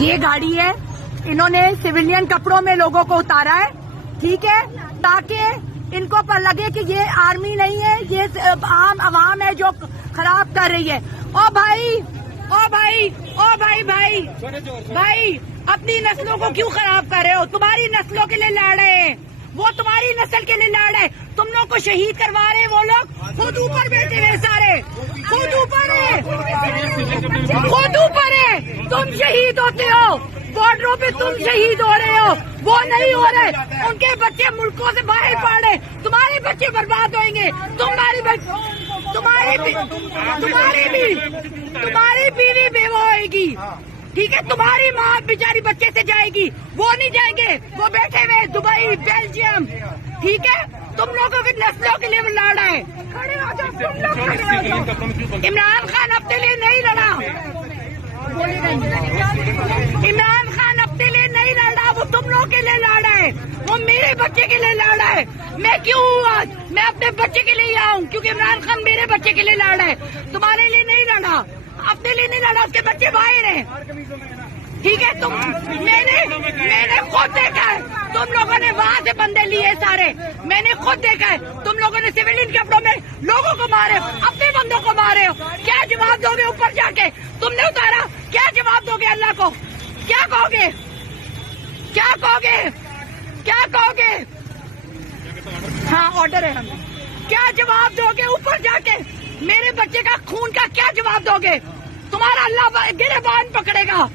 یہ گاڑی ہے، انہوں نے سویلین کپڑوں میں لوگوں کو اتارا ہے، ٹھیک ہے، تاکہ ان کو پر لگے کہ یہ آرمی نہیں ہے، یہ عام عوام ہے جو خراب کر رہی ہے۔ او بھائی بھائی اپنی نسلوں کو کیوں خراب کر رہے ہو؟ تمہاری نسلوں کے لیے لڑ رہے ہیں، وہ تمہاری نسل کے لیے لڑ رہے ہیں، تم لوگ کو شہید کروا رہے ہیں، وہ لوگ خود اوپر بیٹھے ہوئے سارے، خود اوپر ہے، تم شہید ہوتے ہو، بارڈروں پہ تم شہید ہو رہے ہو، وہ نہیں ہو رہے، ان کے بچے ملکوں سے باہر پڑ رہے، تمہارے بچے برباد ہوئیں گے، تمہاری بیوی بیوہ ہوئے گی، ٹھیک ہے، تمہاری ماں بیچاری بچے سے جائے گی، وہ نہیں جائیں گے، وہ بیٹھے ہوئے دبئی بیلجیم، ٹھیک ہے، تم لوگوں کی نسلوں کے لیے لڑ رہے ہیں۔ عمران خان اپنے لیے نہیں لڑا، عمران خان اپنے لیے نہیں لڑ رہا، وہ تم لوگ کے لیے لڑ رہا ہے، وہ میرے بچے کے لیے لڑ رہا ہے۔ میں کیوں ہوں آج؟ میں اپنے بچے کے لیے آؤں کیونکہ عمران خان میرے بچے کے لیے لڑ رہا ہے، تمہارے لیے نہیں لڑا، اپنے لیے نہیں لڑا، اس کے بچے باہر ہیں، ٹھیک ہے۔ میں نے خود دیکھا ہے، تم لوگوں نے وہاں سے بندے لیے سارے، میں نے خود دیکھا ہے، تم لوگوں نے سویلین کپڑوں میں لوگوں کو مارے، اپنے بندوں کو مارے ہو، کیا جواب دو گے اوپر جا کے؟ تم نے اتارا، کیا جواب دو گے اللہ کو؟ کیا کہو گے؟ کیا کہو گے؟ کیا کہو گے؟ ہاں آرڈر ہے ہمیں، کیا جواب دو گے اوپر جا کے؟ میرے بچے کا خون کا کیا جواب دو گے؟ تمہارا اللہ گرے بان پکڑے گا۔